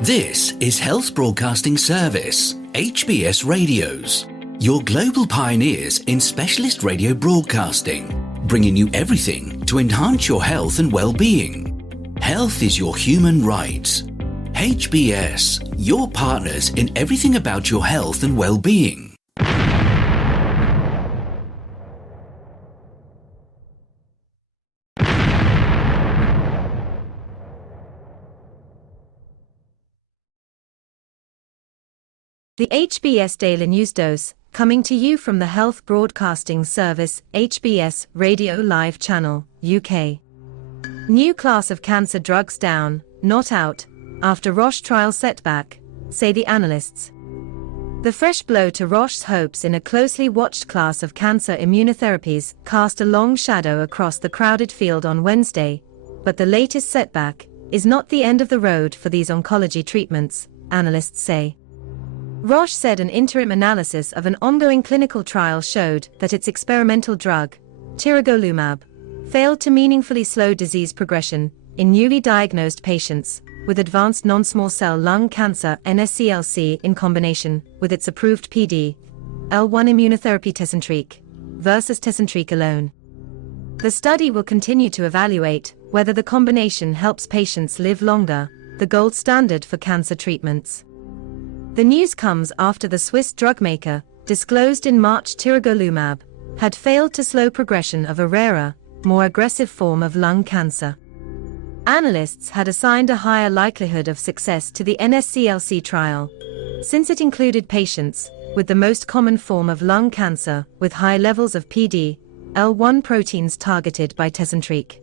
This is Health Broadcasting Service HBS Radios, your global pioneers in specialist radio broadcasting, bringing you everything to enhance your health and well-being. Health is your human right. HBS, your partners in everything about your health and well-being. The HBS Daily News Dose, coming to you from the Health Broadcasting Service HBS Radio Live Channel, UK. New class of cancer drugs down, not out, after Roche trial setback, say the analysts. The fresh blow to Roche's hopes in a closely watched class of cancer immunotherapies cast a long shadow across the crowded field on Wednesday, but the latest setback is not the end of the road for these oncology treatments, analysts say. Roche said an interim analysis of an ongoing clinical trial showed that its experimental drug, tiragolumab, failed to meaningfully slow disease progression in newly diagnosed patients with advanced non-small cell lung cancer NSCLC in combination with its approved PD-L1 immunotherapy Tecentriq versus Tecentriq alone. The study will continue to evaluate whether the combination helps patients live longer, the gold standard for cancer treatments. The news comes after the Swiss drug maker disclosed in March tiragolumab had failed to slow progression of a rarer, more aggressive form of lung cancer. Analysts had assigned a higher likelihood of success to the NSCLC trial, since it included patients with the most common form of lung cancer with high levels of PD-L1 proteins targeted by Tecentriq.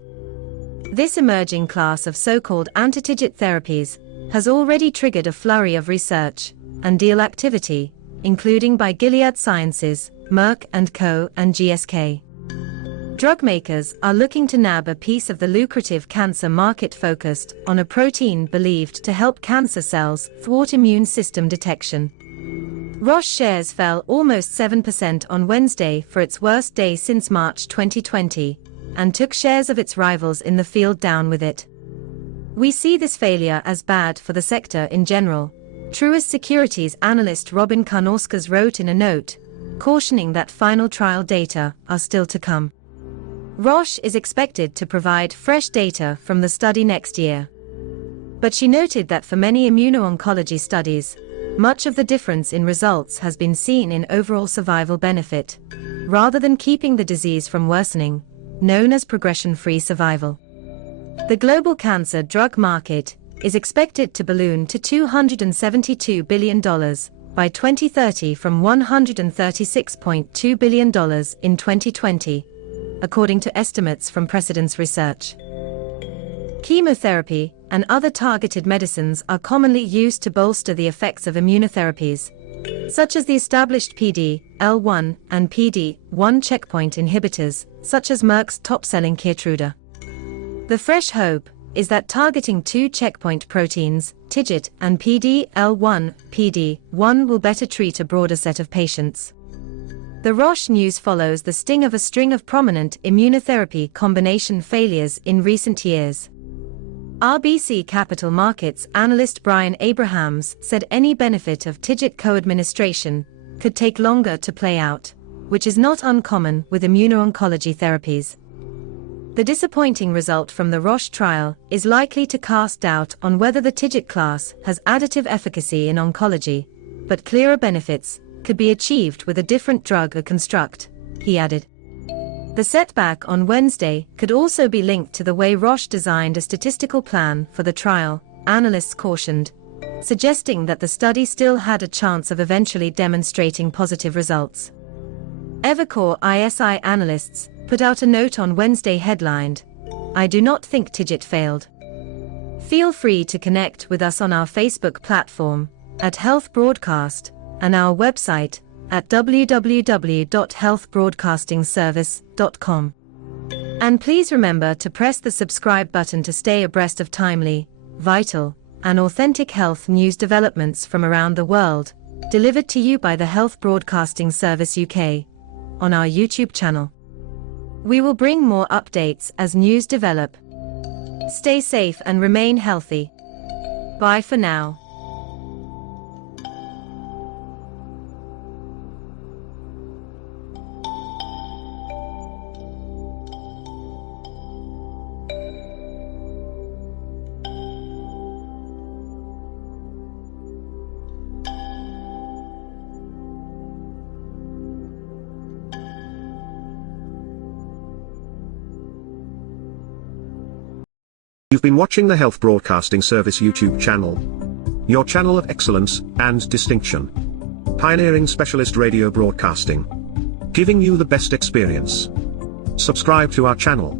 This emerging class of so-called anti-TIGIT therapies has already triggered a flurry of research and deal activity, including by Gilead Sciences, Merck & Co. and GSK. Drug makers are looking to nab a piece of the lucrative cancer market focused on a protein believed to help cancer cells thwart immune system detection. Roche shares fell almost 7% on Wednesday for its worst day since March 2020, and took shares of its rivals in the field down with it. We see this failure as bad for the sector in general, Truist Securities analyst Robin Karnauskas wrote in a note, cautioning that final trial data are still to come. Roche is expected to provide fresh data from the study next year. But she noted that for many immuno-oncology studies, much of the difference in results has been seen in overall survival benefit, rather than keeping the disease from worsening, known as progression-free survival. The global cancer drug market is expected to balloon to $272 billion by 2030 from $136.2 billion in 2020, according to estimates from Precedence Research. Chemotherapy and other targeted medicines are commonly used to bolster the effects of immunotherapies, such as the established PD-L1 and PD-1 checkpoint inhibitors, such as Merck's top-selling Keytruda. The fresh hope is that targeting two checkpoint proteins, TIGIT and PD-L1, PD-1 will better treat a broader set of patients. The Roche news follows the sting of a string of prominent immunotherapy combination failures in recent years. RBC Capital Markets analyst Brian Abrahams said any benefit of TIGIT co-administration could take longer to play out, which is not uncommon with immuno-oncology therapies. The disappointing result from the Roche trial is likely to cast doubt on whether the TIGIT class has additive efficacy in oncology, but clearer benefits could be achieved with a different drug or construct, he added. The setback on Wednesday could also be linked to the way Roche designed a statistical plan for the trial, analysts cautioned, suggesting that the study still had a chance of eventually demonstrating positive results. Evercore ISI analysts put out a note on Wednesday headlined, "I do not think TIGIT failed." Feel free to connect with us on our Facebook platform, at Health Broadcast, and our website, at www.healthbroadcastingservice.com. And please remember to press the subscribe button to stay abreast of timely, vital, and authentic health news developments from around the world, delivered to you by the Health Broadcasting Service UK, on our YouTube channel. We will bring more updates as news develop. Stay safe and remain healthy. Bye for now. You've been watching the Health Broadcasting Service YouTube channel. Your channel of excellence and distinction. Pioneering specialist radio broadcasting. Giving you the best experience. Subscribe to our channel.